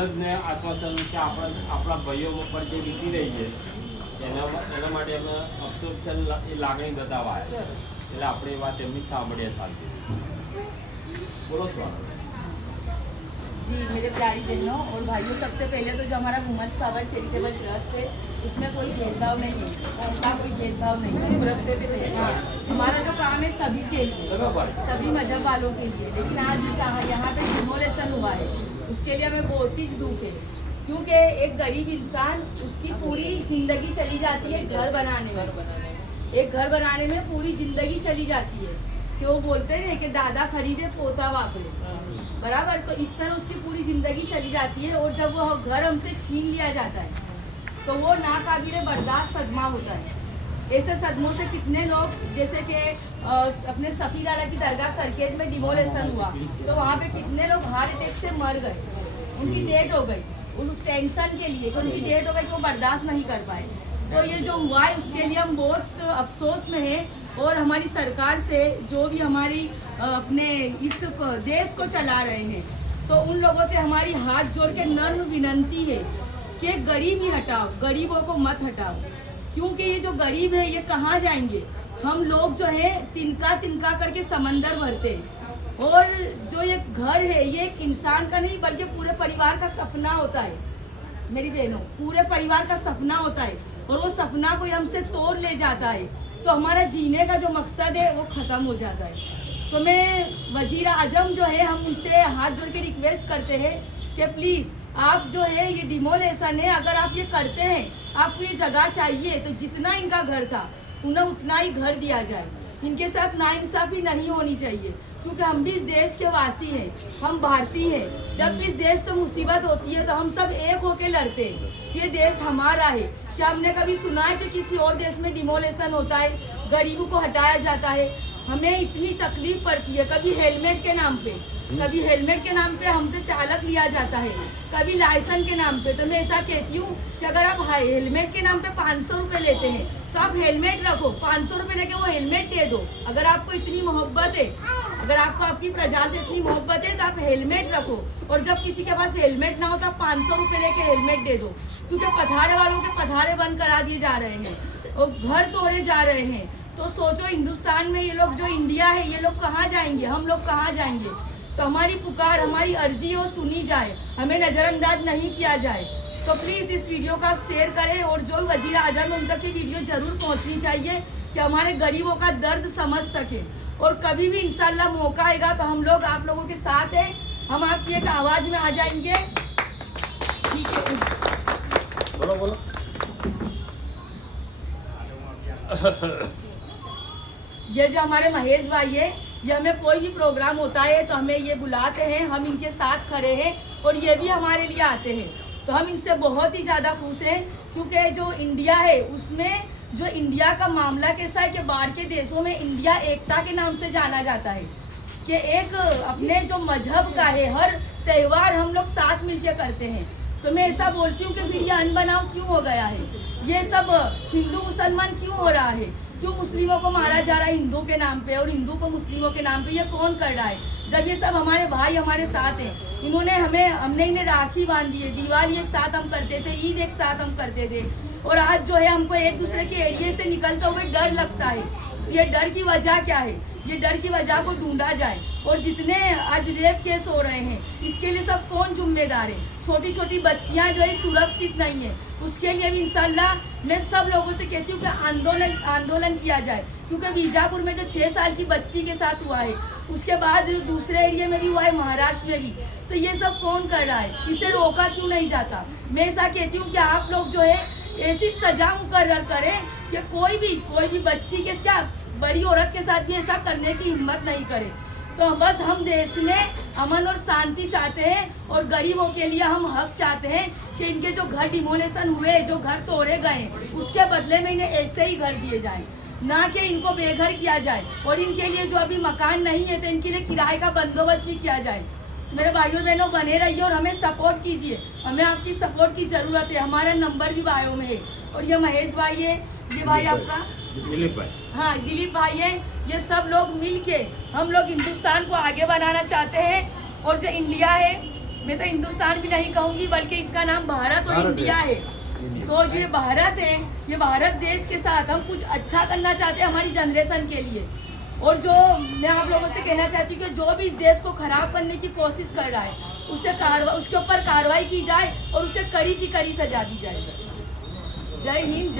ને આશ્વાસન કે આપણા ભાઈઓ પર જે વીતી રહી છે એના માટે અમે અફસોસ છે એ લાગણી બતાવાય એટલે આપણે એ વાત એમની સાંભળીએ શાંતિ બોલો છો जी मेरे प्यारी बहनों और भाइयों, सबसे पहले तो जो हमारा वुमेन्स पावर चैरिटेबल ट्रस्ट है उसमें कोई भेदभाव नहीं है, उसका कोई भेदभाव नहीं है। हाँ, हमारा जो काम है सभी के लिए, सभी मजहब वालों के लिए। लेकिन आज यहाँ पे डिमोलेशन हुआ है, उसके लिए हमें बहुत ही दुख है, क्योंकि एक गरीब इंसान उसकी पूरी जिंदगी चली जाती है घर बनाने में, एक घर बनाने में पूरी जिंदगी चली जाती है कि वो बोलते हैं कि दादा खरीदे पोता वापरे, बराबर। तो इस तरह उसकी पूरी जिंदगी चली जाती है और जब वो घर हमसे छीन लिया जाता है तो वो नाकाबिले बर्दाश्त सदमा होता है। ऐसे सदमों से कितने लोग, जैसे कि अपने सफी लाला की दरगाह सरकेज में डिमोलेशन हुआ तो वहाँ पे कितने लोग हार्ट अटैक से मर गए, उनकी डेथ हो गई, उस टेंशन के लिए उनकी डेथ हो गई कि वो बर्दाश्त नहीं कर पाए। तो ये जो हुआ है उसके लिए हम बहुत अफसोस में हैं और हमारी सरकार से जो भी हमारी अपने इस देश को चला रहे हैं तो उन लोगों से हमारी हाथ जोड़ के नर्म विनती है कि गरीबी हटाओ, गरीबों को मत हटाओ, क्योंकि ये जो गरीब है ये कहाँ जाएंगे। हम लोग जो है तिनका तिनका करके समंदर भरते हैं और जो ये घर है ये एक इंसान का नहीं बल्कि पूरे परिवार का सपना होता है। मेरी बहनों, पूरे परिवार का सपना होता है और वो सपना कोई हमसे तोड़ ले जाता है तो हमारा जीने का जो मकसद है वो ख़त्म हो जाता है। तो मैं वजीर आजम जो है हम उनसे हाथ जोड़ के रिक्वेस्ट करते हैं कि प्लीज़ आप जो है ये डिमोलेशन है, अगर आप ये करते हैं, आपको ये जगह चाहिए तो जितना इनका घर था उन्हें उतना ही घर दिया जाए। इनके साथ नाइंसाफ़ी नहीं होनी चाहिए, क्योंकि हम भी इस देश के वासी हैं, हम भारतीय हैं। जब भी इस देश तो मुसीबत होती है तो हम सब एक होकर लड़ते हैं कि ये देश हमारा है। क्या हमने कभी सुना है कि किसी और देश में डिमोलेशन होता है, गरीबों को हटाया जाता है? हमें इतनी तकलीफ पड़ती है, कभी हेलमेट के नाम पे, कभी हेलमेट के नाम पे हमसे चालक लिया जाता है, कभी लाइसेंस के नाम पे। तो मैं ऐसा कहती हूँ कि अगर आप हेलमेट के नाम पे 500 रुपये लेते हैं तो आप हेलमेट रखो, 500 रुपये लेके वो हेलमेट दे दो। अगर आपको इतनी मोहब्बत है, अगर आपको आपकी प्रजा से इतनी मोहब्बत है तो आप हेलमेट रखो, और जब किसी के पास हेलमेट ना हो तो आप 500 रुपये लेके हेलमेट दे दो। क्योंकि पथारे वालों के पथारे बंद करा दिए जा रहे हैं और घर तोड़े जा रहे हैं। तो सोचो हिंदुस्तान में ये लोग, जो इंडिया है, ये लोग कहाँ जाएंगे, हम लोग कहाँ जाएंगे। तो हमारी पुकार, हमारी अर्जी हो सुनी जाए, हमें नज़रअंदाज नहीं किया जाए। तो प्लीज़ इस वीडियो का शेयर करें और जो वजीर आजम उन तक की वीडियो ज़रूर पहुंचनी चाहिए कि हमारे गरीबों का दर्द समझ सके। और कभी भी इंशाल्लाह मौका आएगा तो हम लोग आप लोगों के साथ हैं, हम आपकी एक आवाज़ में आ जाएंगे। ठीक है, बोलो बोलो। ये जो हमारे महेश भाई है, ये हमें कोई भी प्रोग्राम होता है तो हमें ये बुलाते हैं, हम इनके साथ खड़े हैं और ये भी हमारे लिए आते हैं। तो हम इनसे बहुत ही ज़्यादा खुश हैं, क्योंकि जो इंडिया है उसमें जो इंडिया का मामला कैसा है कि बाहर के देशों में इंडिया एकता के नाम से जाना जाता है कि एक अपने जो मजहब का है हर त्यौहार हम लोग साथ मिलके करते हैं। तो मैं ऐसा बोलती हूँ कि फिर ये अनबनाव क्यों हो गया है, ये सब हिंदू मुसलमान क्यों हो रहा है, क्यों मुस्लिमों को मारा जा रहा है हिंदू के नाम पे और हिंदू को मुस्लिमों के नाम पे, ये कौन कर रहा है? जब ये सब हमारे भाई हमारे साथ हैं, इन्होंने हमने इन्हें राखी बांध दी है, दिवाली एक साथ हम करते थे, ईद एक साथ हम करते थे, और आज जो है हमको एक दूसरे के एरिए से निकलते हुए डर लगता है। तो ये डर की वजह क्या है? ये डर की वजह को ढूंढा जाए। और जितने आज रेप केस हो रहे हैं इसके लिए सब कौन जिम्मेदार है? छोटी छोटी बच्चियां जो है सुरक्षित नहीं है, उसके लिए भी इंशाल्लाह मैं सब लोगों से कहती हूँ कि आंदोलन किया जाए। क्योंकि बीजापुर में जो 6 साल की बच्ची के साथ हुआ है, उसके बाद दूसरे एरिया में भी हुआ है, महाराष्ट्र में भी, तो ये सब कौन कर रहा है? इसे रोका क्यों नहीं जाता? मैं ऐसा कहती हूँ कि आप लोग जो है ऐसी सजा मुकर्रर करें कि कोई भी बच्ची के, क्या बड़ी औरत के साथ भी ऐसा करने की हिम्मत नहीं करे। तो बस हम देश में अमन और शांति चाहते हैं और गरीबों के लिए हम हक चाहते हैं कि इनके जो घर डिमोलेशन हुए, जो घर तोड़े गए, उसके बदले में इन्हें ऐसे ही घर दिए जाएं, ना कि इनको बेघर किया जाए। और इनके लिए जो अभी मकान नहीं है तो इनके लिए किराए का बंदोबस्त भी किया जाए। तो मेरे भाइयों बहनों बने रहिए और हमें सपोर्ट कीजिए, हमें आपकी सपोर्ट की ज़रूरत है। हमारा नंबर भी बायो में है। और ये महेश भाई है, ये भाई आपका दिलीप भाई, हाँ दिलीप भाई है, ये सब लोग मिल के हम लोग हिंदुस्तान को आगे बनाना चाहते हैं। और जो इंडिया है मैं तो हिंदुस्तान भी नहीं कहूँगी, बल्कि इसका नाम भारत और भारत है। इंडिया है। तो ये भारत है, ये भारत देश के साथ हम कुछ अच्छा करना चाहते हैं हमारी जनरेशन के लिए। और जो मैं आप लोगों से कहना चाहती हूँ कि जो भी इस देश को खराब करने की कोशिश कर रहा है उसके ऊपर कार्रवाई की जाए और उसे कड़ी सी कड़ी सजा दी जाए। जय हिंद, जय